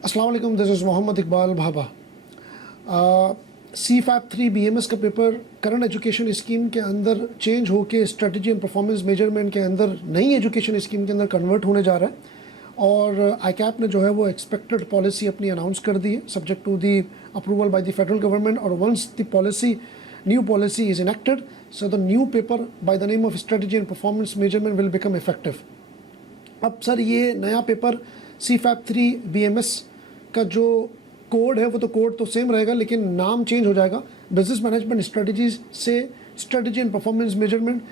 अस्सलाम वालेकुम, this is Mohammad Iqbal Bhabha. CFAP 3 BMS का पेपर करंट एजुकेशन स्कीम के अंदर चेंज होके स्ट्रेटजी एंड परफॉर्मेंस मेजरमेंट के अंदर नई एजुकेशन स्कीम के अंदर कन्वर्ट होने जा रहा है। और ICAP ने जो है वो एक्सपेक्टेड पॉलिसी अपनी अनाउंस कर दी है, subject to the approval by the federal government. और once the policy new policy is enacted, so the new paper by the name of strategy and performance measurement will become effective. अब sir ये नया paper CFAP 3 BMS का जो code है वो तो code तो सेम रहेगा, लेकिन नाम चेंज हो जाएगा। बिजनेस मैनेजमेंट स्ट्रेटजीज से स्ट्रेटजी एंड परफॉर्मेंस मेजरमेंट,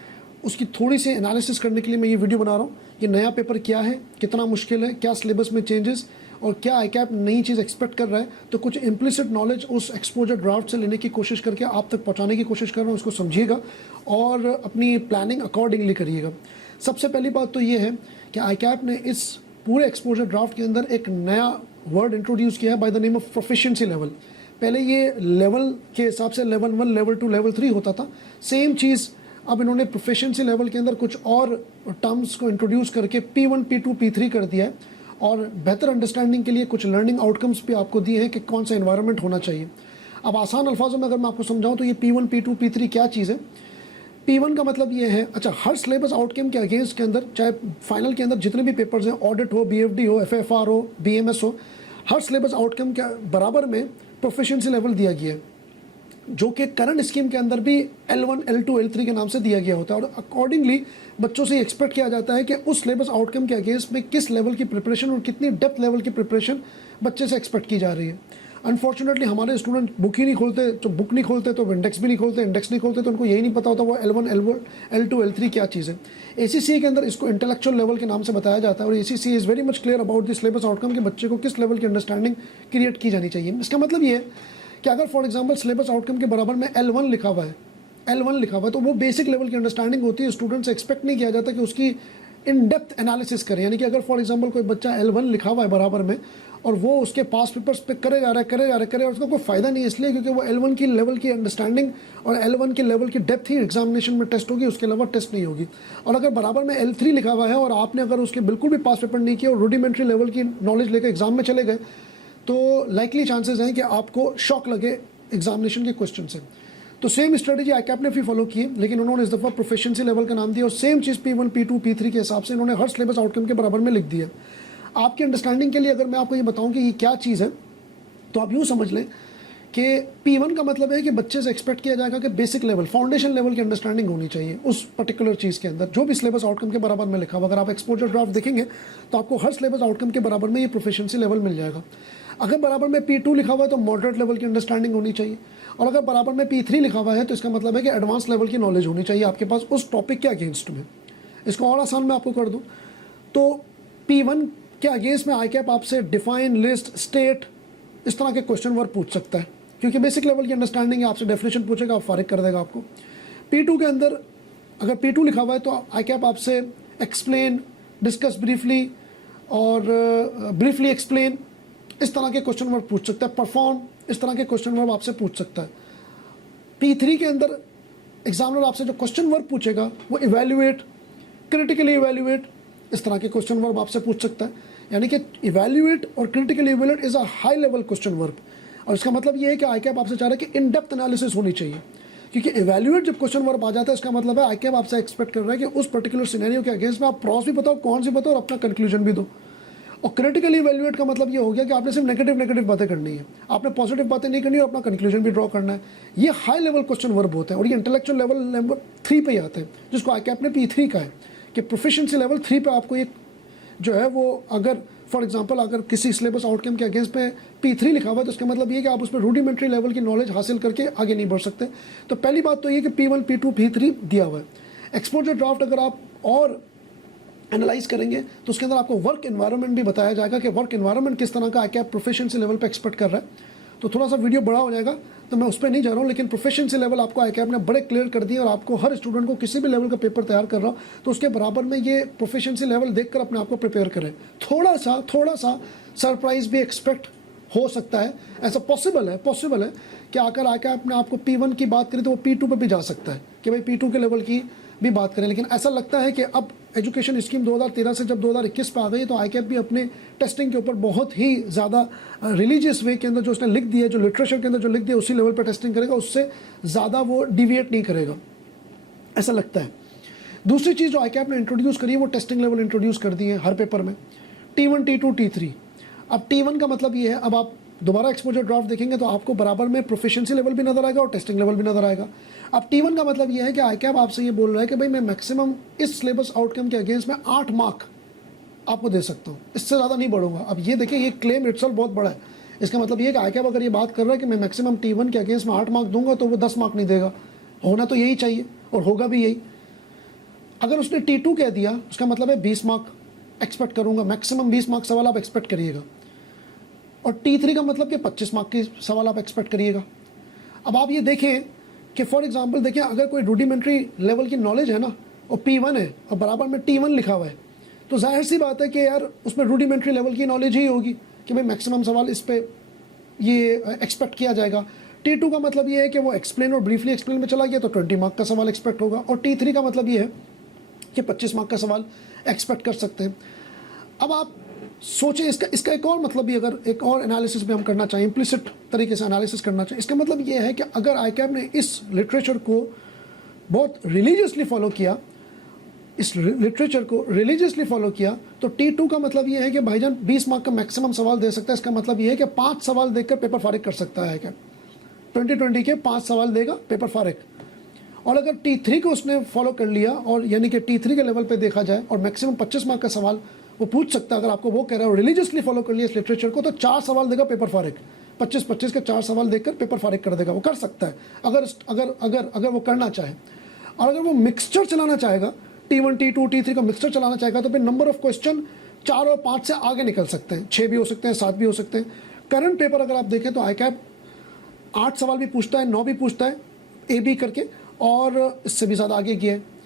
उसकी थोड़ी सी एनालिसिस करने के लिए मैं ये वीडियो बना रहा हूँ। ये नया पेपर क्या है, कितना मुश्किल है, क्या सिलेबस में चेंजेस, और क्या ICAP नई चीज़ एक्सपेक्ट कर रहा है। तो कुछ इम्प्लिसिट नॉलेज उस एक्सपोजर ड्राफ्ट से लेने की कोशिश करके आप तक पहुँचाने की कोशिश कर रहा हूँ, उसको समझिएगा और अपनी प्लानिंग अकॉर्डिंगली करिएगा। सबसे पहली बात तो ये है कि ICAP ने इस पूरे एक्सपोजर ड्राफ्ट के अंदर एक नया वर्ड इंट्रोड्यूस किया है bye the name of proficiency level. पहले ये लेवल के हिसाब से लेवल 1, लेवल 2, लेवल 3 होता था। सेम चीज़ अब इन्होंने प्रोफिशिएंसी लेवल के अंदर कुछ और टर्म्स को इंट्रोड्यूस करके P1, P2, P3 कर दिया है। और बेहतर अंडरस्टैंडिंग के लिए कुछ लर्निंग आउटकम्स भी आपको दिए हैं कि कौन सा एनवायरनमेंट होना चाहिए। अब आसान अल्फाजों में अगर मैं आपको समझाऊँ तो ये P1, P2, P3 क्या चीज़ है। P1 का मतलब ये है, अच्छा, हर सिलेबस आउटकम के अगेंस्ट के अंदर, चाहे फाइनल के अंदर जितने भी पेपर्स हैं, ऑडिट हो, BFD हो, FFR हो, BMS हो, हर सिलेबस आउटकम के बराबर में प्रोफिशिएंसी लेवल दिया गया है, जो कि करंट स्कीम के अंदर भी L1, L2, L3 के नाम से दिया गया होता है। और अकॉर्डिंगली बच्चों से एक्सपेक्ट किया जाता है कि उस सिलेबस आउटकम के अगेंस्ट में किस लेवल की प्रिपरेशन और कितनी डेप्थ लेवल की प्रिपरेशन बच्चे से एक्सपेक्ट की जा रही है। अनफॉर्चुनेटली हमारे स्टूडेंट बुक ही नहीं खोलते, तो बुक नहीं खोलते तो इंडेक्स भी नहीं खोलते, इंडेक्स नहीं खोलते तो उनको यही नहीं पता होता वो L1, L2, L3 क्या चीज़ है। ACCA के अंदर इसको इंटेलेक्चुअल लेवल के नाम से बताया जाता है। और ACCA is very much clear about the syllabus outcome के बच्चे को किस लेवल की अंडरस्टैंडिंग क्रिएट की जानी चाहिए। इसका मतलब ये है कि अगर फॉर एग्जांपल सिलेबस आउटकम के बराबर में L1 लिखा हुआ है, तो वो बेसिक लेवल की अंडरस्टैंडिंग होती है। स्टूडेंट से एक्सपेक्ट नहीं किया जाता कि उसकी इन डेप्थ एनालिसिस करें। यानी कि अगर फॉर एग्जांपल कोई बच्चा L1 लिखा हुआ है बराबर में और वो उसके पास पेपर्स पे करे जा रहा है और उसका कोई फ़ायदा नहीं है, इसलिए क्योंकि वो L1 की लेवल की अंडरस्टैंडिंग और L1 की लेवल की डेप्थ ही एग्जामिनेशन में टेस्ट होगी, उसके अलावा टेस्ट नहीं होगी। और अगर बराबर में L3 लिखा हुआ है और आपने अगर उसके बिल्कुल भी पास पेपर नहीं किया और रूडिमेंट्री लेवल की नॉलेज लेकर एग्जाम में चले गए, तो लाइकली चांसेस हैं कि आपको शॉक लगे एग्जामिनेशन के क्वेश्चन से। तो सेम स्ट्रेटजी ICAP ने भी फॉलो की है, लेकिन उन्होंने इस दफ़ा प्रोफिशिएंसी लेवल का नाम दिया और सेम चीज़ P1, P2, P3 के हिसाब से इन्होंने हर सिलेबस आउटकम के बराबर में लिख दिया। आपकी अंडरस्टैंडिंग के लिए अगर मैं आपको ये बताऊं कि ये क्या चीज़ है, तो आप यूँ समझ लें कि P1 का मतलब है कि बच्चे से एक्सपेक्ट किया जाएगा कि बेसिक लेवल, फाउंडेशन लेवल की अंडरस्टैंडिंग होनी चाहिए उस पर्टिकुलर चीज़ के अंदर, जो भी सिलेबस आउटकम के बराबर में लिखा हुआ। अगर आप एक्सपोजर ड्राफ्ट देखेंगे तो आपको हर सिलेबस आउटकम के बराबर में ये प्रोफिशिएंसी लेवल मिल जाएगा। अगर बराबर में P2 लिखा हुआ है तो मॉडरेट लेवल की अंडरस्टैंडिंग होनी चाहिए, और अगर बराबर में P3 लिखा हुआ है तो इसका मतलब है कि एडवांस लेवल की नॉलेज होनी चाहिए आपके पास उस टॉपिक के अगेंस्ट में। इसको और आसान मैं आपको कर दूँ तो P1 के अगेंस्ट में ICAP आपसे डिफाइन, लिस्ट, स्टेट, इस तरह के क्वेश्चन वर्क पूछ सकता है, क्योंकि बेसिक लेवल की अंडरस्टैंडिंग है। आपसे डेफिनेशन पूछेगा, आप फारिग कर देगा आपको। P2 के अंदर अगर P2 लिखा हुआ है तो ICAP आपसे एक्सप्लेन, डिस्कस ब्रीफली और ब्रीफली एक्सप्लेन, इस तरह के क्वेश्चन वर्क पूछ सकता है। परफॉर्म, इस तरह के क्वेश्चन वर्क आपसे पूछ सकता है। P3 के अंदर एग्जामिनर आपसे जो क्वेश्चन वर्क पूछेगा वो इवेल्युएट, क्रिटिकली इवेल्युएट, इस तरह के क्वेश्चन वर्क आपसे पूछ सकता है। यानी कि इवेल्युएट और critically evaluate is a high level question work. और इसका मतलब ये है कि ICAP आपसे चाह रहा है कि इन डेप्थ एनालिसिस होनी चाहिए, क्योंकि इवेल्युएट जब क्वेश्चन वर्क आ जाता है इसका मतलब है ICAP आपसे एक्सपेक्ट कर रहा है कि उस पर्टिकुलर सिनेरियो के अगेंस्ट में आप प्रॉस भी बताओ, कौन सी बताओ और अपना कंक्लूजन भी दो। और क्रिटिकली इवेल्युएट का मतलब ये हो गया कि आपने सिर्फ नेगेटिव बातें करनी है, आपने पॉजिटिव बातें नहीं करनी और अपना कंक्लूजन भी ड्रॉ करना है। ये हाई लेवल क्वेश्चन वर्ब होते हैं और ये इंटेलेक्चुअल लेवल नंबर 3 पे ही आते हैं, जिसको ICAP ने P3 का है कि प्रोफिशिएंसी लेवल 3 पे आपको ये जो है वो, अगर फॉर एग्जांपल अगर किसी सिलेबस आउटकम के अगेंस्ट में P3 लिखा हुआ है तो इसका मतलब ये कि आप उसमें रूडिमेंट्री लेवल की नॉलेज हासिल करके आगे नहीं बढ़ सकते। तो पहली बात तो ये कि P1, P2, P3 दिया हुआ है। एक्सपोजर ड्राफ्ट अगर आप और एनालाइज करेंगे तो उसके अंदर आपको वर्क एनवायरनमेंट भी बताया जाएगा कि वर्क एनवायरनमेंट किस तरह का ICAP प्रोफिशिएंसी लेवल पे एक्सपेक्ट कर रहा है। तो थोड़ा सा वीडियो बड़ा हो जाएगा तो मैं उस पर नहीं जा रहा हूँ, लेकिन प्रोफिशिएंसी लेवल आपको ICAP ने बड़े क्लियर कर दिए और आपको हर स्टूडेंट को किसी भी लेवल का पेपर तैयार कर रहा हो तो उसके बराबर में ये प्रोफिशिएंसी लेवल देखकर अपने आप को प्रिपेयर करें। थोड़ा सा सरप्राइज भी एक्सपेक्ट हो सकता है, ऐसा पॉसिबल है कि अगर ICAP ने आपको P1 की बात करें तो वो P2 पे भी जा सकता है कि भाई P2 के लेवल की भी बात करें, लेकिन ऐसा लगता है कि अब एजुकेशन स्कीम 2013 से जब 2021 पे आ गई, तो आईकैप भी अपने टेस्टिंग के ऊपर बहुत ही ज़्यादा रिलीजियस वे के अंदर जो उसने लिख दिया, जो लिटरेचर के अंदर जो लिख दिया, उसी लेवल पर टेस्टिंग करेगा, उससे ज़्यादा वो डिविएट नहीं करेगा, ऐसा लगता है। दूसरी चीज़ जो आईकैप ने इंट्रोड्यूस करी है, वो टेस्टिंग लेवल इंट्रोड्यूस कर दिए हैं हर पेपर में, T1, T2, T3। अब T1 का मतलब ये है, अब आप दोबारा एक्सपोजर ड्राफ्ट देखेंगे तो आपको बराबर में प्रोफिशिएंसी लेवल भी नजर आएगा और टेस्टिंग लेवल भी नजर आएगा। अब T1 का मतलब ये है कि आईकैप आपसे ये बोल रहा है कि भाई मैं मैक्सिमम इस सिलेबस आउटकम के अगेंस्ट में 8 मार्क आपको दे सकता हूँ, इससे ज़्यादा नहीं बढ़ूंगा। अब ये देखिए, ये क्लेम इटसेल्फ बहुत बड़ा है। इसका मतलब ये है कि आईकैप अगर ये बात कर रहा है कि मैं मैक्सिमम T1 के अगेंस्ट में 8 मार्क दूंगा, तो वो 10 मार्क नहीं देगा। होना तो यही चाहिए और होगा भी यही। अगर उसने T2 कह दिया, उसका मतलब है 20 मार्क एक्सपेक्ट करूंगा, मैक्सिमम 20 मार्क सवाल आप एक्सपेक्ट करिएगा। और T3 का मतलब कि 25 मार्क के सवाल आप एक्सपेक्ट करिएगा। अब आप ये देखें कि फॉर एग्जांपल देखें, अगर कोई रूडिमेंट्री लेवल की नॉलेज है ना और P1 है और बराबर में T1 लिखा हुआ है, तो जाहिर सी बात है कि यार उसमें रूडिमेंट्री लेवल की नॉलेज ही होगी कि भाई मैक्सिमम सवाल इस पे ये एक्सपेक्ट किया जाएगा। T2 का मतलब ये है कि वो एक्सप्लेन और ब्रीफली एक्सप्लेन में चला गया, तो 20 मार्क का सवाल एक्सपेक्ट होगा। और T3 का मतलब ये है कि 25 मार्क का सवाल एक्सपेक्ट कर सकते हैं। अब आप सोचें, इसका एक और मतलब भी, अगर एक और एनालिसिस भी हम करना चाहें, इम्प्लिसिट तरीके से एनालिसिस करना चाहें, इसका मतलब ये है कि अगर आईकैप ने इस लिटरेचर को बहुत रिलीजियसली फॉलो किया, इस लिटरेचर को रिलीजियसली फॉलो किया, तो T2 का मतलब ये है कि भाईजान 20 मार्क का मैक्सिमम सवाल दे सकता है। इसका मतलब ये है कि 5 सवाल देखकर पेपर फारिग कर सकता है आईकैप। 2020 के 5 सवाल देगा, पेपर फारिग। और अगर T3 को उसने फॉलो कर लिया, और यानी कि T3 के लेवल पे देखा जाए, और मैक्सिमम 25 मार्क का सवाल वो पूछ सकता है, अगर आपको वो कह रहा है और रिलीजियसली फॉलो कर लिया इस लिटरेचर को, तो 4 सवाल देगा पेपर फारिग। 25-25 के 4 सवाल देखकर पेपर फारिग कर देगा। वो कर सकता है अगर अगर अगर अगर वो करना चाहे। और अगर वो मिक्सचर चलाना चाहेगा, T1, T2, T3 का मिक्सचर चलाना चाहेगा, तो फिर नंबर ऑफ क्वेश्चन 4 और 5 से आगे निकल सकते हैं, 6 भी हो सकते हैं, 7 भी हो सकते हैं। करंट पेपर अगर आप देखें तो आईकैप 8 सवाल भी पूछता है, 9 भी पूछता है, AB करके, और इससे भी ज़्यादा आगे किया है।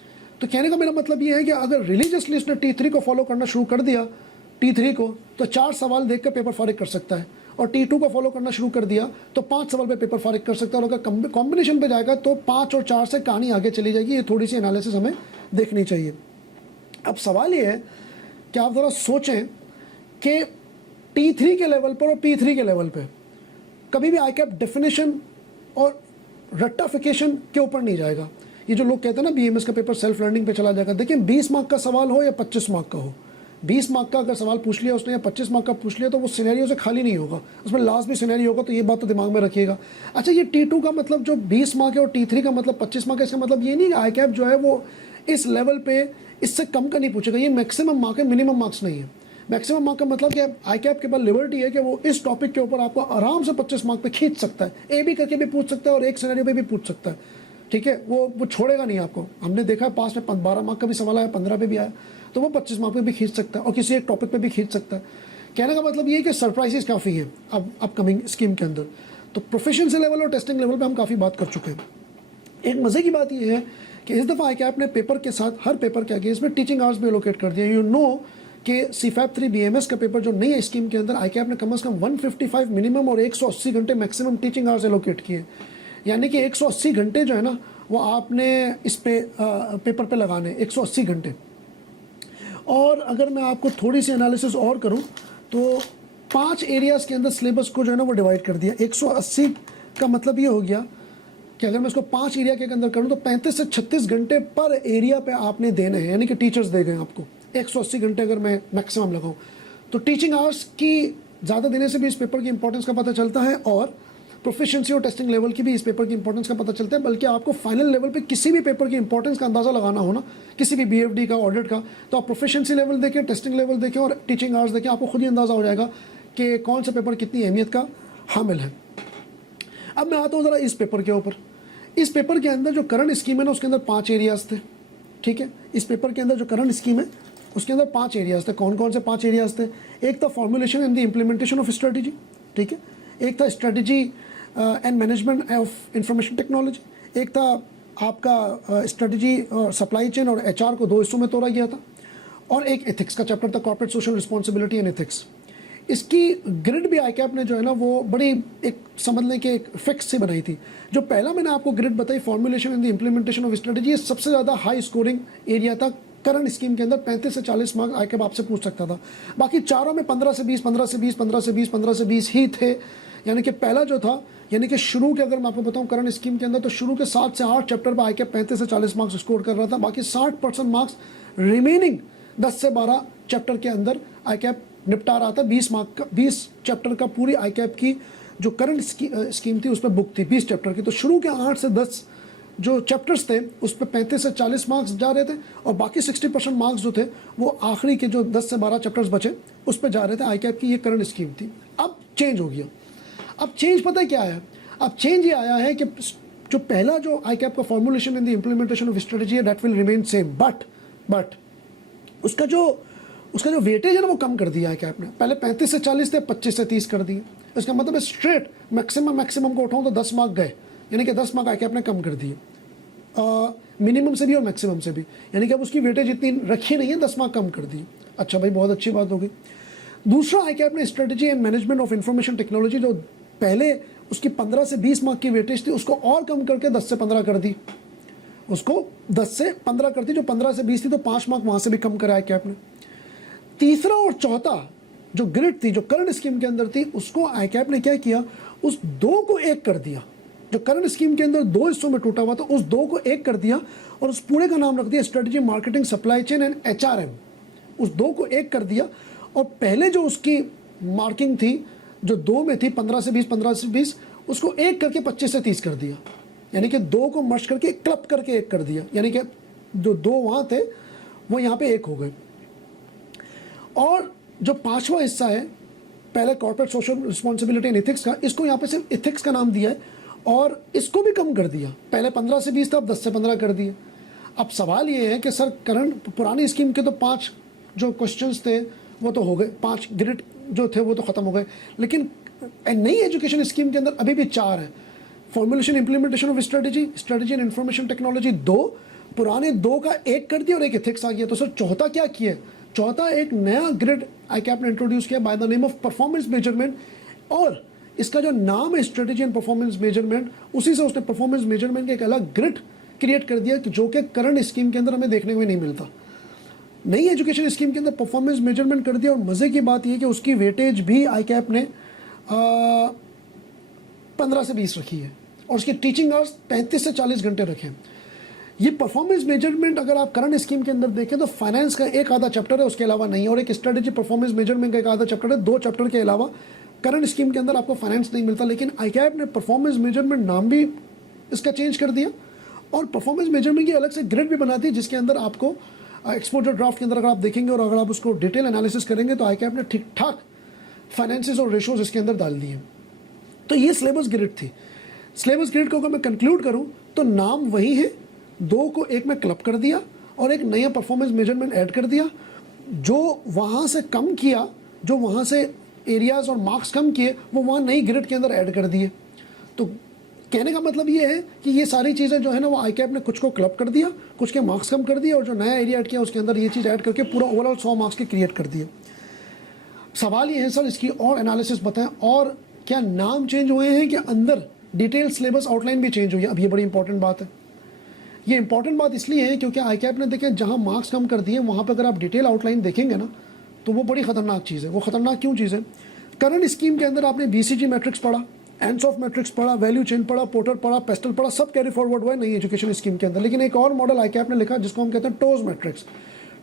तो कहने का मेरा मतलब ये है कि अगर रिलीजियसली उसने T3 को फॉलो करना शुरू कर दिया, T3 को, तो 4 सवाल देखकर पेपर फारिग कर सकता है। और T2 को फॉलो करना शुरू कर दिया तो 5 सवाल पे पेपर फारिग कर सकता है। और अगर कॉम्बिनेशन पे जाएगा तो 5 और 4 से कहानी आगे चली जाएगी। ये थोड़ी सी एनालिसिस हमें देखनी चाहिए। अब सवाल ये है कि आप ज़रा सोचें कि T3 के लेवल पर और P3 के लेवल पर कभी भी आईकैप डेफिनेशन और रट्टाफिकेशन के ऊपर नहीं जाएगा। ये जो लोग कहते हैं ना BMS का पेपर सेल्फ लर्निंग पे चला जाएगा, देखिए 20 मार्क का सवाल हो या 25 मार्क का हो, 20 मार्क का अगर सवाल पूछ लिया उसने या 25 मार्क का पूछ लिया, तो वो सिनेरियो से खाली नहीं होगा, उसमें लास्ट भी सिनेरियो होगा। तो ये बात तो दिमाग में रखिएगा। अच्छा, ये T2 का मतलब जो 20 मार्क है और T3 का मतलब 25 मार्क है, इसका मतलब ये नहीं कि आईकैप जो है वो इस लेवल पे इससे कम का नहीं पूछेगा। ये मैक्सिमम मार्क है, मिनिमम मार्क्स नहीं है। मैक्सिमम मार्क का मतलब कि आईकैप के पास लिबर्टी है कि वो इस टॉपिक के ऊपर आपको आराम से 25 मार्क पे खींच सकता है। AB करके भी पूछ सकता है और एक सिनेरियो पे भी पूछ सकता है, ठीक है। वो छोड़ेगा नहीं आपको। हमने देखा है पास में 12 मार्क का भी सवाल आया, 15 पे भी आया, तो वो 25 मार्क पे भी खींच सकता है और किसी एक टॉपिक पे भी खींच सकता है। कहने का मतलब ये है कि सरप्राइजेस काफ़ी हैं अब अपकमिंग स्कीम के अंदर। तो प्रोफिशिएंसी लेवल और टेस्टिंग लेवल पे हम काफ़ी बात कर चुके हैं। एक मज़े की बात ये है कि इस दफ़ा आईकैप ने पेपर के साथ हर पेपर के अगेंस्ट में टीचिंग आवर्स भी एलोकेट कर दिया। यू नो कि CFAP 3 BMS का पेपर जो नई है स्कीम के अंदर, आईकैप ने कम से कम 155 मिनिमम और 180 घंटे मैक्सिमम टीचिंग आवर्स एलोकेट किए। यानी कि 180 घंटे जो है ना वो आपने इस पे पेपर पे लगाने, 180 घंटे। और अगर मैं आपको थोड़ी सी एनालिसिस और करूं तो 5 एरियाज़ के अंदर सिलेबस को जो है ना वो डिवाइड कर दिया। 180 का मतलब ये हो गया कि अगर मैं इसको 5 एरिया के अंदर करूं तो 35 से 36 घंटे पर एरिया पे आपने देने हैं, यानी कि टीचर्स दे गए आपको 180 घंटे अगर मैं मैक्सिमम लगाऊं। तो टीचिंग आवर्स की ज़्यादा देने से भी इस पेपर की इंपॉर्टेंस का पता चलता है और प्रोफिशिएंसी और टेस्टिंग लेवल की भी इस पेपर की इंपॉर्टेंस का पता चलता है। बल्कि आपको फाइनल लेवल पे किसी भी पेपर की इंपॉर्टेंस का अंदाज़ा लगाना हो ना, किसी भी BFD का, ऑडिट का, तो आप प्रोफिशिएंसी लेवल देखें, टेस्टिंग लेवल देखें और टीचिंग आवर्स देखें, आपको खुद ही अंदाज़ा हो जाएगा कि कौन सा पेपर कितनी अहमियत का हामिल है। अब मैं आता हूँ ज़रा इस पेपर के ऊपर। इस पेपर के अंदर जो करंट स्कीम है ना उसके अंदर 5 एरियाज़ थे, ठीक है। इस पेपर के अंदर जो करंट स्कीम है उसके अंदर 5 एरियाज़ थे। कौन कौन से 5 एरियाज़ थे? एक था formulation and the implementation of strategy, ठीक है। एक था strategy and management of information technology. एक था आपका स्ट्रेटजी और सप्लाई चेन और HR को 2 हिस्सों में तोड़ा गया था। और एक एथिक्स का चैप्टर था, corporate social responsibility and ethics. इसकी ग्रिड भी आईकैप ने जो है ना वो बड़ी एक समझ लें कि एक फिक्स से बनाई थी। जो पहला मैंने आपको ग्रिड बताई, formulation and the implementation of strategy, ये सबसे ज़्यादा हाई स्कोरिंग एरिया था करंट स्कीम के अंदर 35 से 40 मार्क्स आईकैप आपसे पूछ सकता था। बाकी चारों में 15 से 20, 15 से 20, 15 से 20, 15 से 20 ही थे। यानी कि पहला जो था, यानी कि शुरू के अगर मैं आपको बताऊं करंट स्कीम के अंदर, तो शुरू के 7 से 8 चैप्टर पर आईकैप 35 से 40 मार्क्स स्कोर कर रहा था। बाकी 60% मार्क्स रिमेनिंग 10 से 12 चैप्टर के अंदर आईकैप निपटा रहा था। 20 चैप्टर का पूरी आईकैप की जो करंट स्कीम थी उस पर बुक थी 20 चैप्टर की। तो शुरू के 8 से 10 जो चैप्टर्स थे उस पर 35 से 40 मार्क्स जा रहे थे, और बाकी 60% मार्क्स जो थे वो आखिरी के जो 10 से 12 चैप्टर्स बचे उस पर जा रहे थे। आईकैप की ये करंट स्कीम थी। अब चेंज हो गया। अब चेंज पता है क्या आया? अब चेंज ये आया है कि जो पहला जो आईकैप का formulation in the implementation of strategy है that will remain same, but उसका जो वेटेज है ना वो कम कर दिया आईकैप ने। पहले 35 से 40 थे, 25 से 30 कर दिए। इसका मतलब स्ट्रेट मैक्सिमम को उठाऊं तो 10 मार्क गए, यानी कि 10 मार्क आईकैप ने कम कर दिए, मिनिमम से भी और मैक्सिमम से भी। यानी कि अब उसकी वेटेज इतनी रखी नहीं है, 10 मार्क कम कर दिए। अच्छा भाई, बहुत अच्छी बात हो गई। दूसरा, आईकैप ने strategy and management of information technology, जो पहले उसकी 15 से 20 मार्क की वेटेज थी उसको और कम करके 10 से 15 कर दी। उसको 10 से 15 कर दी। जो 15 से 20 थी तो 5 मार्क वहां से भी कम करा आईकैप ने। तीसरा और चौथा जो ग्रिड थी, जो करंट स्कीम के अंदर थी, उसको आईकैप ने क्या किया, उस 2 को 1 कर दिया। जो करंट स्कीम के अंदर 2 हिस्सों में टूटा हुआ था उस 2 को 1 कर दिया, और उस पूरे का नाम रख दिया strategy, marketing, supply chain and HRM। उस 2 को 1 कर दिया, और पहले जो उसकी मार्किंग थी जो 2 में थी 15 से 20, उसको 1 करके 25 से 30 कर दिया। यानी कि 2 को मर्ज करके क्लब करके 1 कर दिया। यानी कि जो 2 वहां थे वो यहाँ पे 1 हो गए। और जो 5वां हिस्सा है, पहले corporate social responsibility and ethics का, इसको यहाँ पे सिर्फ इथिक्स का नाम दिया है, और इसको भी कम कर दिया। पहले 15 से 20 था, अब 10 से 15 कर दिए। अब सवाल ये है कि सर करंट पुरानी स्कीम के तो 5 जो क्वेश्चंस थे वो तो हो गए, 5 ग्रिड जो थे वो तो खत्म हो गए, लेकिन नई एजुकेशन स्कीम के अंदर अभी भी 4 है। Formulation implementation of strategy and information technology 2, पुराने 2 का 1 कर दिया और एक इथिक्स आ गया। तो सर चौथा क्या किया? चौथा एक नया ग्रिड आईकैप ने इंट्रोड्यूस किया bye the name of performance measurement, और इसका जो नाम है स्ट्रेटजी एंड परफॉर्मेंस मेजरमेंट, उसी से उसने परफॉर्मेंस मेजरमेंट का एक अलग ग्रिड क्रिएट कर दिया, जो कि करंट स्कीम के अंदर हमें देखने को नहीं मिलता। नई एजुकेशन स्कीम के अंदर परफॉर्मेंस मेजरमेंट कर दिया, और मजे की बात यह कि उसकी वेटेज भी आईकैप ने 15 से 20 रखी है, और उसकी टीचिंग आवर्स 35 से 40 घंटे रखे हैं। ये परफॉर्मेंस मेजरमेंट अगर आप करंट स्कीम के अंदर देखें तो फाइनेंस का एक आधा चैप्टर है, उसके अलावा नहीं है, और एक स्ट्रेटजी परफॉर्मेंस मेजरमेंट का एक आधा चैप्टर है। 2 चैप्टर के अलावा करंट स्कीम के अंदर आपको फाइनेंस नहीं मिलता। लेकिन आईकैप ने परफॉर्मेंस मेजरमेंट नाम भी इसका चेंज कर दिया, और परफॉर्मेंस मेजरमेंट की अलग से ग्रिड भी बना दी, जिसके अंदर आपको एक्सपोजर ड्राफ्ट के अंदर अगर आप देखेंगे और अगर आप उसको डिटेल एनालिसिस करेंगे तो आईकैप ने ठीक ठाक फाइनेंसेस और रेशोज इसके अंदर डाल दिए। तो ये सिलेबस ग्रिड थी। सिलेबस ग्रिड को अगर मैं कंक्लूड करूं तो नाम वही है, 2 को 1 में क्लब कर दिया और एक नया परफॉर्मेंस मेजरमेंट ऐड कर दिया। जो वहाँ से कम किया, जो वहाँ से एरियाज और मार्क्स कम किए, वो वहाँ नई ग्रिड के अंदर ऐड कर दिए। तो कहने का मतलब ये है कि ये सारी चीज़ें जो है ना वो आईकैप ने कुछ को क्लब कर दिया, कुछ के मार्क्स कम कर दिए, और जो नया एरिया ऐड किया उसके अंदर ये चीज़ ऐड करके पूरा ओवरऑल 100 मार्क्स के क्रिएट कर दिए। सवाल ये है सर इसकी और एनालिसिस बताएं, और क्या नाम चेंज हुए हैं कि अंदर डिटेल सिलेबस आउटलाइन भी चेंज हुई है? अब ये बड़ी इंपॉर्टेंट बात है। ये इंपॉर्टेंट बात इसलिए है क्योंकि आईकैप ने देखें जहाँ मार्क्स कम कर दिए वहाँ पर अगर आप डिटेल आउटलाइन देखेंगे ना तो वो बड़ी खतरनाक चीज़ है। वो खतरनाक क्यों चीज़ है? करंट स्कीम के अंदर आपने BCG मैट्रिक्स पढ़ा, एंसॉफ मैट्रिक्स पढ़ा, वैल्यू चेन पढ़ा, पोर्टर पढ़ा, पेस्टल पढ़ा, सब कैरी फॉरवर्ड हुआ है नई एजुकेशन स्कीम के अंदर। लेकिन एक और मॉडल आईकैप ने लिखा जिसको हम कहते हैं toes matrix.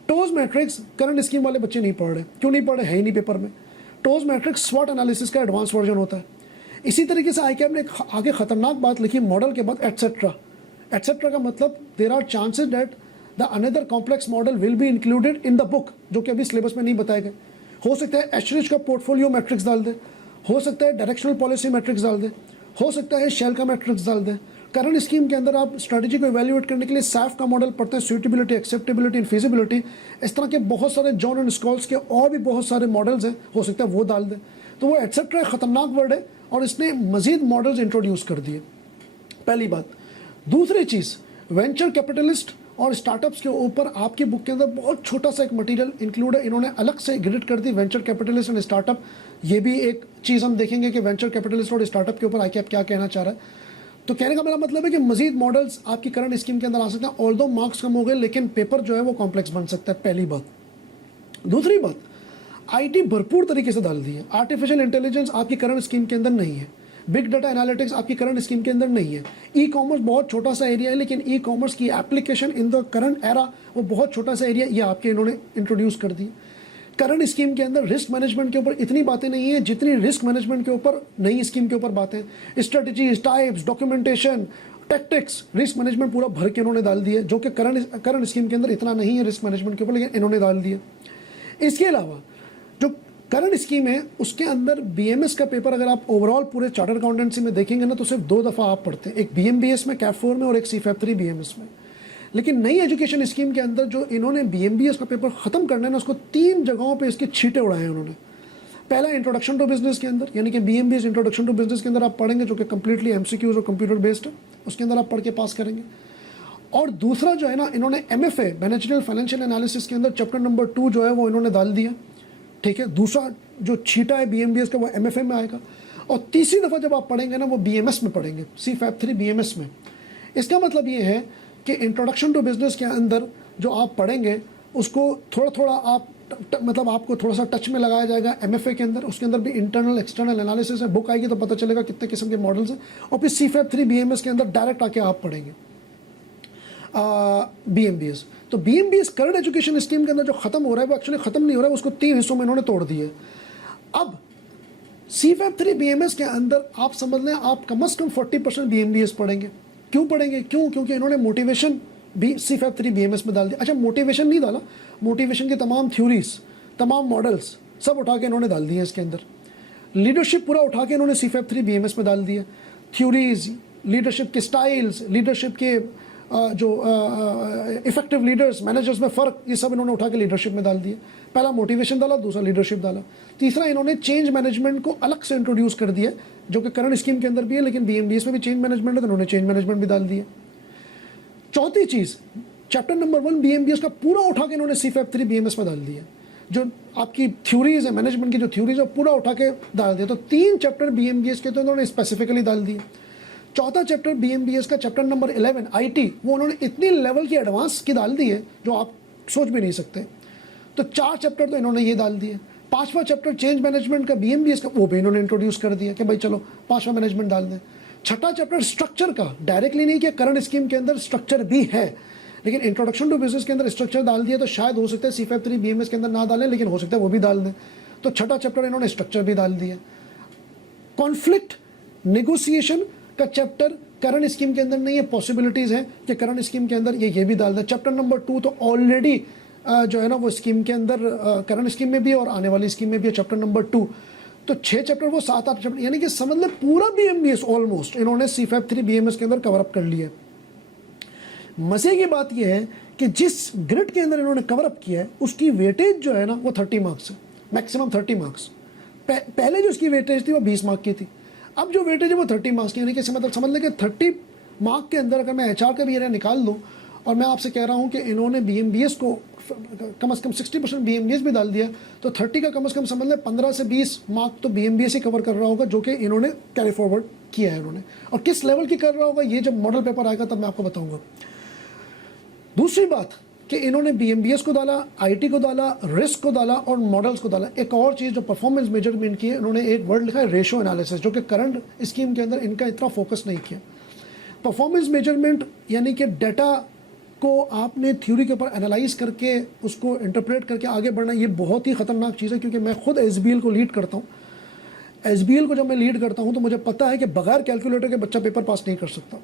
Toes matrix current scheme वाले बच्चे नहीं पढ़ रहे। क्यों नहीं पढ़ रहे? है ही नहीं पेपर में। टोज मैट्रिक्स स्वॉट एनालिसिस का एडवांस वर्जन होता है। इसी तरीके से आईकैप ने आगे खतरनाक बात लिखी मॉडल के बाद एटसेट्रा। एटसेट्रा का मतलब there are chances that the another complex model will be included in the book, जो कि अभी सिलेबस में नहीं बताए गए। हो सकता है एशरिच का पोर्टफोलियो मैट्रिक्स डाल दे, हो सकता है डायरेक्शनल पॉलिसी मैट्रिक्स डाल दे, हो सकता है शेल का मैट्रिक्स डाल दे। करंट स्कीम के अंदर आप स्ट्रेटजी को इवैल्यूएट करने के लिए सैफ का मॉडल पढ़ते हैं, सुइटेबिलिटी, एक्सेप्टेबिलिटी एंड फिजिबिलिटी। इस तरह के बहुत सारे जॉन एंड स्कॉल्स के और भी बहुत सारे मॉडल्स हैं, हो सकता है वो डाल दे। तो वो एटसेट्रा खतरनाक वर्ड है और इसने मजीद मॉडल्स इंट्रोड्यूस कर दिए, पहली बात। दूसरी चीज़, वेंचर कैपिटलिस्ट और स्टार्टअप्स के ऊपर आपकी बुक के अंदर बहुत छोटा सा एक मटेरियल इंक्लूड है, इन्होंने अलग से ग्रिड कर दी वेंचर कैपिटलिस्ट एंड स्टार्टअप। ये भी एक चीज़ हम देखेंगे कि वेंचर कैपिटलिस्ट और स्टार्टअप के ऊपर आईकैप क्या कहना चाह रहा है। तो कहने का मेरा मतलब है कि मजीद मॉडल्स आपकी करंट स्कीम के अंदर आ सकते हैं, ऑल्दो मार्क्स कम हो गए लेकिन पेपर जो है वो कॉम्प्लेक्स बन सकता है, पहली बात। दूसरी बात, आईटी भरपूर तरीके से डाल दी है। आर्टिफिशियल इंटेलिजेंस आपकी करंट स्कीम के अंदर नहीं है, बिग डाटा एनालिटिक्स आपकी करंट स्कीम के अंदर नहीं है, ई कॉमर्स बहुत छोटा सा एरिया है लेकिन ई कॉमर्स की application in the current era वो बहुत छोटा सा एरिया ये आपके इन्होंने इंट्रोड्यूस कर दी। करंट स्कीम के अंदर रिस्क मैनेजमेंट के ऊपर इतनी बातें नहीं है जितनी रिस्क मैनेजमेंट के ऊपर नई स्कीम के ऊपर बातें, strategies, types, documentation, tactics, risk management पूरा भर के इन्होंने डाल दिया, जो कि करंट स्कीम के अंदर इतना नहीं है रिस्क मैनेजमेंट के ऊपर, लेकिन इन्होंने डाल दिया। इसके अलावा जो करंट स्कीम है उसके अंदर बीएमएस का पेपर अगर आप ओवरऑल पूरे चार्टर्ड अकाउंटेंसी में देखेंगे ना तो सिर्फ 2 दफ़ा आप पढ़ते हैं, एक बीएमबीएस में कैट 4 में और एक CFAP 3 बीएमएस में। लेकिन नई एजुकेशन स्कीम के अंदर जो इन्होंने बीएमबीएस का पेपर खत्म करना है ना उसको 3 जगहों पे इसके छींटे उड़ाए हैं उन्होंने। पहला इंट्रोडक्शन टू बिजनेस के अंदर, यानी कि बीएमबीएस इंट्रोडक्शन टू बिजनेस के अंदर आप पढ़ेंगे जो कि कंप्लीटली एमसीक्यूज और कंप्यूटर बेस्ड है, उसके अंदर आप पढ़ के पास करेंगे। और दूसरा जो है ना इन्होंने MFA मैनेजरियल फाइनेंशियल एनालिसिस के अंदर चैप्टर नंबर 2 जो है वो इन्होंने डाल दिया, ठीक है। दूसरा जो छीटा है बीएमबीएस का वो MFA में आएगा। और तीसरी दफ़ा जब आप पढ़ेंगे ना वो BMS में पढ़ेंगे, CFAP 3 BMS में। इसका मतलब ये है कि इंट्रोडक्शन टू बिजनेस के अंदर जो आप पढ़ेंगे उसको थोड़ा थोड़ा आप मतलब आपको थोड़ा सा टच में लगाया जाएगा MFA के अंदर, उसके अंदर भी इंटरनल एक्सटर्नल एनालिसिस है, बुक आएगी तो पता चलेगा कितने किस्म के मॉडल्स हैं। और फिर CFAP 3 BMS के अंदर डायरेक्ट आके आप पढ़ेंगे BMBS। तो BMBS करंट एजुकेशन स्कीम के अंदर जो खत्म हो रहा है वो एक्चुअली खत्म नहीं हो रहा है, उसको 3 हिस्सों में इन्होंने तोड़ दिया है। अब CFAP 3 BMS के अंदर आप समझ लें आप कम से कम 40% BMBS पढ़ेंगे। क्यों पढ़ेंगे? क्योंकि इन्होंने मोटिवेशन भी CFAP 3 BMS में डाल दिया। अच्छा, मोटिवेशन नहीं डाला, मोटिवेशन के तमाम थ्योरीज, तमाम मॉडल्स सब उठा के इन्होंने डाल दिए इसके अंदर। लीडरशिप पूरा उठा के इन्होंने CFAP 3 BMS में डाल दिया। थ्योरीज, लीडरशिप के स्टाइल्स, लीडरशिप के जो इफेक्टिव लीडर्स, मैनेजर्स में फ़र्क, ये सब इन्होंने उठा के लीडरशिप में डाल दिया। पहला मोटिवेशन डाला, दूसरा लीडरशिप डाला, तीसरा इन्होंने चेंज मैनेजमेंट को अलग से इंट्रोड्यूस कर दिया जो कि करंट स्कीम के अंदर भी है लेकिन BMBS में भी चेंज मैनेजमेंट है तो उन्होंने चेंज मैनेजमेंट भी डाल दिया। चौथी चीज़, चैप्टर नंबर 1 BMBS का पूरा उठा के इन्होंने CFAP 3 BMS में डाल दिया। जो आपकी थ्योरीज है, मैनेजमेंट की जो थ्योरीज है पूरा उठा के डाल दिया। तो 3 चैप्टर BMBS के तो इन्होंने स्पेसिफिकली डाल दिए। चौथा चैप्टर BMBS का चैप्टर नंबर 11 IT, वो उन्होंने इतनी लेवल की एडवांस की डाल दी है जो आप सोच भी नहीं सकते। तो 4 चैप्टर तो इन्होंने ये डाल दिए। 5वां चैप्टर चेंज मैनेजमेंट का BMBS का वो भी इन्होंने इंट्रोड्यूस कर दिया कि भाई चलो 5वां मैनेजमेंट डाल दें। 6ठा चैप्टर स्ट्रक्चर का, डायरेक्टली नहीं कि करंट स्कीम के अंदर स्ट्रक्चर भी है लेकिन इंट्रोडक्शन टू बिजनेस के अंदर स्ट्रक्चर डाल दिया, तो शायद हो सकता है CFAP 3 BMS के अंदर ना डालें लेकिन हो सकता है वो भी डाल दें। तो 6ठा चैप्टर इन्होंने स्ट्रक्चर भी डाल दिया। कॉन्फ्लिक्ट नेगोशिएशन का चैप्टर करंट स्कीम के अंदर नहीं है, पॉसिबिलिटीज़ हैं कि करंट स्कीम के अंदर ये भी डाल दें। चैप्टर नंबर 2 तो ऑलरेडी जो है ना वो स्कीम के अंदर करंट स्कीम में भी और आने वाली स्कीम में भी है, चैप्टर नंबर 2। तो 6 चैप्टर वो 7-8 चैप्टर, यानी कि समझ लें पूरा BMBS ऑलमोस्ट इन्होंने CFAP 3 BMS के अंदर कवर अप कर लिया है। मजे की बात यह है कि जिस ग्रिड के अंदर इन्होंने कवर अप किया है उसकी वेटेज जो है ना वो 30 मार्क्स है, मैक्सिमम 30 मार्क्स। पहले जो उसकी वेटेज थी वो 20 मार्क की थी, अब जो वेटेज है वो 30 मार्क्स की, यानी कि मतलब समझ लें कि 30 मार्क के अंदर अगर मैं HR का भी एरिया निकाल दूँ और मैं आपसे कह रहा हूँ कि इन्होंने BMBS को कम से कम 60% BMBS भी डाल दिया तो 30 का कम से कम समझ लें 15 से 20 मार्क तो BMBS ही कवर कर रहा होगा जो कि इन्होंने कैरी फॉरवर्ड किया है इन्होंने। और किस लेवल की कर रहा होगा ये जब मॉडल पेपर आएगा तब मैं आपको बताऊंगा। दूसरी बात कि इन्होंने BMBS को डाला, IT को डाला, रिस्क को डाला और मॉडल्स को डाला। एक और चीज़ जो परफॉर्मेंस मेजरमेंट की है, इन्होंने एक वर्ड लिखा है रेशो एनालिसिस, जो कि करंट स्कीम के अंदर इनका इतना फोकस नहीं किया। परफॉर्मेंस मेजरमेंट यानी कि डाटा को आपने थ्योरी के ऊपर एनालाइज करके उसको इंटरप्रेट करके आगे बढ़ना, ये बहुत ही ख़तरनाक चीज़ है क्योंकि मैं खुद SBL को लीड करता हूँ। SBL को जब मैं लीड करता हूँ तो मुझे पता है कि बगैर कैलकुलेटर के बच्चा पेपर पास नहीं कर सकता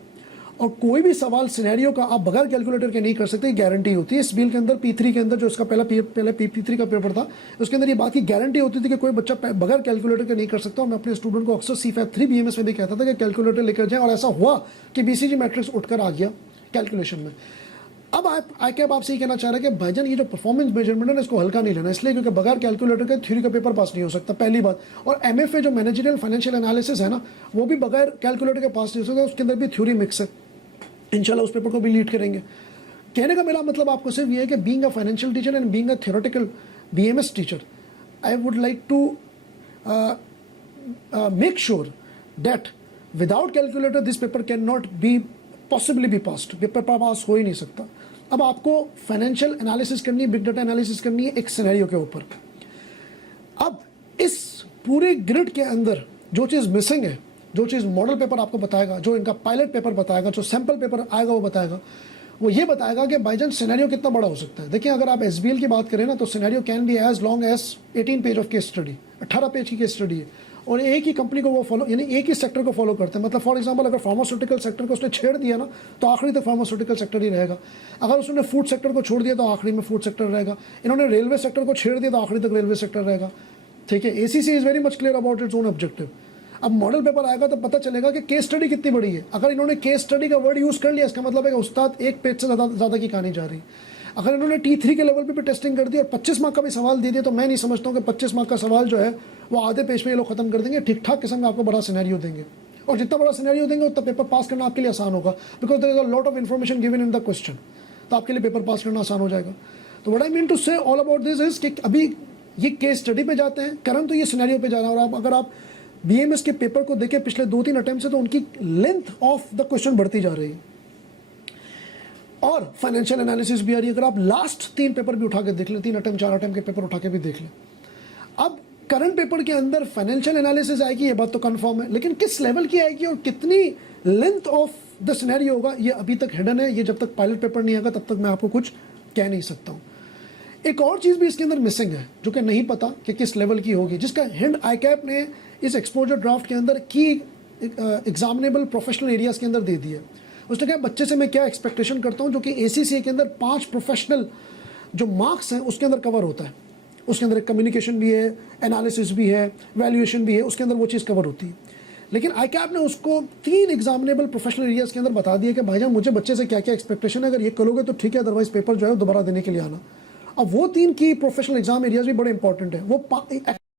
और कोई भी सवाल सिनेरियो का आप बगैर कैलकुलेटर के नहीं कर सकते, गारंटी होती है। SBL के अंदर P3 के अंदर जो इसका पहले P3 का पेपर था उसके अंदर ये बात की गारंटी होती थी कि कोई बच्चा बगैर कैलकुलेटर के नहीं कर सकता। और मैं अपने स्टूडेंट को अक्सर CFAP 3 BMS में भी कहता था कि कैलकुलेटर लेकर जाएं और ऐसा हुआ कि BCG मैट्रिक्स उठकर आ गया कैलकुलेशन में। अब आपसे ये कहना चाह रहा है कि भाईजान ये जो परफॉर्मेंस मेजरमेंट है ना इसको हल्का नहीं लेना, इसलिए क्योंकि बगैर कैलकुलेटर के थ्योरी का पेपर पास नहीं हो सकता, पहली बात। और MFA जो मैनेजरियल फाइनेंशियल एनालिसिस है ना वो भी बगैर कैलकुलेटर के पास नहीं हो सकता, उसके अंदर भी थ्योरी मिक्स है। इंशाल्लाह उस पेपर को भी लीड करेंगे। कहने का मेरा मतलब आपको सिर्फ ये है कि being a financial teacher and being a theoretical BMS teacher, I would like to make sure that without calculator this paper can not be possibly be passed, paper pass हो ही नहीं सकता। अब आपको फाइनेंशियल एनालिसिस करनी है, big data analysis करनी है एक सिनेरियो के ऊपर। अब इस पूरे ग्रिड के अंदर जो चीज़ मिसिंग है, जो चीज़ मॉडल पेपर आपको बताएगा, जो इनका पायलट पेपर बताएगा, जो सैम्पल पेपर आएगा वो बताएगा, वो ये बताएगा कि बाईचांस सिनेरियो कितना बड़ा हो सकता है। देखिए अगर आप SBL की बात करें ना, तो scenario can be as long as 18 page of case study, 18 page की केस स्टडी है, और एक ही कंपनी को वो फॉलो, यानी एक ही सेक्टर को फॉलो करते हैं। मतलब फॉर एग्जांपल अगर फार्मास्यूटिकल सेक्टर को उसने छेड़ दिया ना, तो आखिरी तक फार्मास्यूटिकल सेक्टर ही रहेगा। अगर उसने फूड सेक्टर को छोड़ दिया तो आखिरी में फूड सेक्टर रहेगा। इन्होंने रेलवे सेक्टर को छेड़ दिया तो आखिरी तक रेलवे सेक्टर रहेगा। ठीक है, ACC is very much clear about its own objective. अब मॉडल पेपर आएगा तो पता चलेगा कि केस स्टडी कितनी बड़ी है। अगर इन्होंने केस स्टडी का वर्ड यूज कर लिया, इसका मतलब है कि उस्ताद एक पेज से ज़्यादा की कहानी जा रही। अगर इन्होंने T3 के लेवल पे भी टेस्टिंग कर दी और 25 मार्क का भी सवाल दे दिया, तो मैं नहीं समझता हूँ कि 25 मार्क का सवाल जो है वो आधे पेज में ये लोग खत्म कर देंगे। ठीक ठाक किस्म का आपको बड़ा सिनेरियो देंगे, और जितना बड़ा सिनेरियो देंगे उतना पेपर पास करना आपके लिए आसान होगा, because there is a lot of information given in the question, तो आपके लिए पेपर पास करना आसान हो जाएगा। तो व्हाट आई मीन टू से ऑल अबाउट दिस इज कि अभी ये केस स्टडी पे जाते हैं, करण तो ये सिनेरियो पे जा रहा है। और अगर आप BMS के पेपर को देखें पिछले 2-3 अटेम्प्ट से, तो उनकी लेंथ ऑफ द क्वेश्चन बढ़ती जा रही है और फाइनेंशियल एनालिसिस भी आ रही है। अगर आप लास्ट 3 पेपर भी उठा के देख लें, 3 अटेम्प्ट 4 अटेम्प्ट के पेपर उठा के भी देख लें, अब करंट पेपर के अंदर फाइनेंशियल एनालिसिस आएगी, ये बात तो कंफर्म है, लेकिन किस लेवल की आएगी और कितनी लेंथ ऑफ द सिनेरियो होगा ये अभी तक हिडन है। ये जब तक पायलट पेपर नहीं आएगा तब तक मैं आपको कुछ कह नहीं सकता हूँ। एक और चीज़ भी इसके अंदर मिसिंग है जो कि नहीं पता कि किस लेवल की होगी, जिसका हिंट ICAP ने इस एक्सपोजर ड्राफ्ट के अंदर की एग्जामिनेबल प्रोफेशनल एरियाज के अंदर दे दिया। उसने कहा बच्चे से मैं क्या एक्सपेक्टेशन करता हूँ, जो कि ACCA के अंदर 5 प्रोफेशनल जो मार्क्स हैं उसके अंदर कवर होता है। उसके अंदर एक कम्युनिकेशन भी है, एनालिसिस भी है, वैल्यूएशन भी है, उसके अंदर वो चीज़ कवर होती है। लेकिन ICAP ने उसको 3 एग्जामिनेबल प्रोफेशनल एरियाज के अंदर बता दिया कि भाईजान मुझे बच्चे से क्या क्या एक्सपेक्टेशन है, अगर ये करोगे तो ठीक है, अदरवाइज पेपर जो है दोबारा देने के लिए आना। अब वो 3 की प्रोफेशनल एग्जाम एरियाज भी बड़े इंपॉर्टेंट है। वो